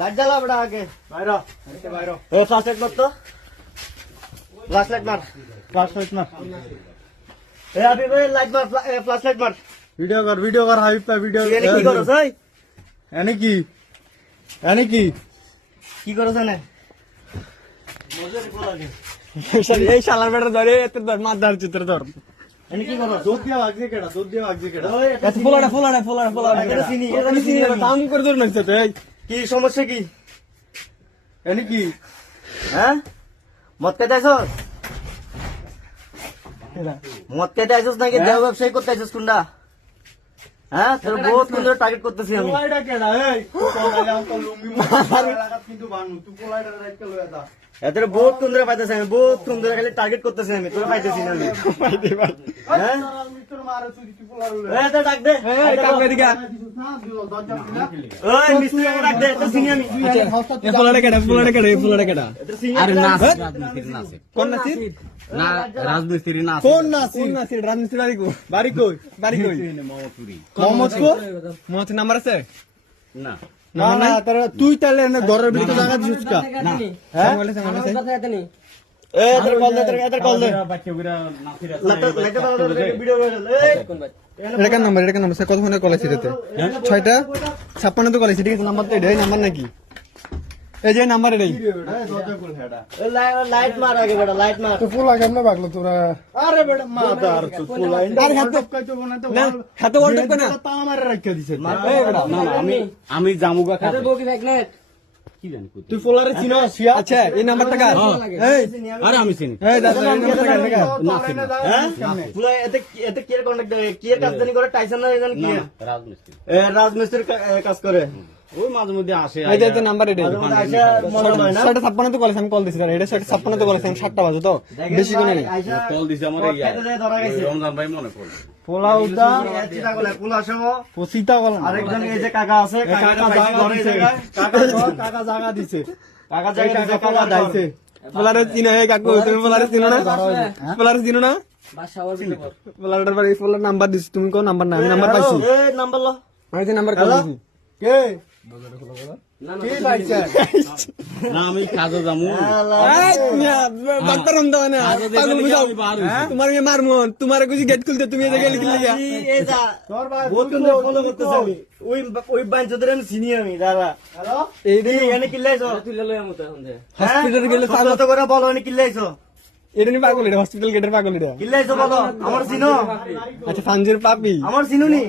Light জ্বালা বড়া আগে বাইরে বাইরে এ ফ্ল্যাশ লাইট মার তো ফ্ল্যাশ লাইট মার এ আবি ভাই লাইট মার ফ্ল্যাশ লাইট মার ভিডিও কর হাবিব ভাই ভিডিও এনে কি করছ ভাই এনে কি কি করছ না মজুরি বলাগে এই শালার বেটা ধরে এত ধর মার ধর চিত্র ধর এনে কি করছ দুধ দিয়ে ভাগছে কেডা ওই এত ফোলাড়া এটা চিনি কাম করে ধর নাইছ তো এই কি সমস্যা কি এনে কি হ্যাঁ মদ খেতে আইছস মদ খেতে আইছস নাকি দেহ ব্যবসায়ী করতে আইছস কোনটা হ্যাঁ তোর বহুত সুন্দর টার্গেট করতেছি আমি পোলাইডা কেডা এই পোলাইডা আম তো লুঙ্গি মার লাগা কিন্তু বানু তুই পোলাইডা রাইট লয়া দা এদের বহুত সুন্দর পাইতেছি আমি বহুত সুন্দর খালি টার্গেট করতেছি আমি তোর পাইতেছি না আমি পাইতে ভাই হ্যাঁ মিস্টার মারে তুই পোলার এ তো ডাক দে এই কাম করে দিগা ওই মিস্ত্রি ডাক দে তো চিনি আমি এ পোলাড়া কেডা এদের চিনি আরে আমি। নাসির রাজমিস্ত্রি নাসির কোন নাসির না রাজমিস্ত্রি নাসির কোন নাসির রাজমিস্ত্রি বাড়ি কই মোহাম্মদপুরি মোহাম্মদ নাম্বার আছে না না তারা তুই তাহলে ঘরের ভিতরে জায়গা দিছিস কা হ্যাঁ এ এদের কল দে লাইটটা ভালো করে ভিডিও করে এই এটা কার নাম্বার স্যার কত ফোনে কল আছে এটাতে 6টা 56 তো কল আছে ঠিক আছে নাম্বার তো এটাই নাম্বার নাকি এই যে নাম্বার এটাই লাইট মার আগে বেটা লাইট মার তো ফুলা কেমনে বাগলো তোরা আরে বেটা মাথা আর তো ফুলা আরে হাতে কইতো না তো হাতে ওয়ার্ল্ড কাপ না তা আমারে রাখিয়া দিছে এই বেটা না না আমি জামুগা খাতে কি জানি কই তুই ফুলারে চিনোস আচ্ছা এই নাম্বারটা কার এই আরে আমি চিনি এই দাদা এই নাম্বারটা কার নাসির হ্যাঁ পুরো এতে কি এর কন্টাক্ট কি এর কাজ জানি করে টাইসন না জানি কি রাজমিস্ত্রি এ রাজমিস্ত্রির কাজ করে ওই মাঝে মধ্যে আসে এই যে নাম্বার এটাই আইসা মনে হয় না 56 তো কল আছে আমি কল দিছি এটা 56 তো কল আছে 7টা বাজে তো বেশি কোনে নেই আইসা কল দিছে আমার খেতে যায় ধরা গেছে রমজান ভাই মনে পড়ল পোলা উদা চিন্তা করলে পুলা সহ পসিতা কল আরেকজন এই যে কাকা আছে কাকা ঘরে জায়গায় কাকা জায়গা দিছে কাকা জায়গায় কাকা পোলা দাইছে পোলারে চিনো হে কাকু তুমি পোলারে চিনো না পোলারে চিনো না পোলারের বাড়ি পোলার নাম্বার দিছি তুমি কোন নাম্বার না আমি নাম্বার পাইছি এই নাম্বার লো আমি যে নাম্বার কল দিছি কে কি পাইছে না আমি কাজে যামু ডাক্তার রমদা না পাগল বুঝাও তোমার মেয়ে মারমু তোমার কিছু গেট খুলতে তুমি এই জায়গায় লিখলি গা এই যা বহুত সুন্দর ফলো করতেছ আমি ওই বাঞ্চদের আমি চিনি আমি দাদা হ্যালো এই রে এখানে কিল্লাইছো তুইলা লই আমতে হন্দে হসপিটাল গেলে কত করে বলো এনে কিল্লাইছো এটা নি পাগল এটা হসপিটাল গেটের পাগল এটা কিল্লাইছো বলো আমার চিনো আচ্ছা সানজির পাপি আমার চিনুনি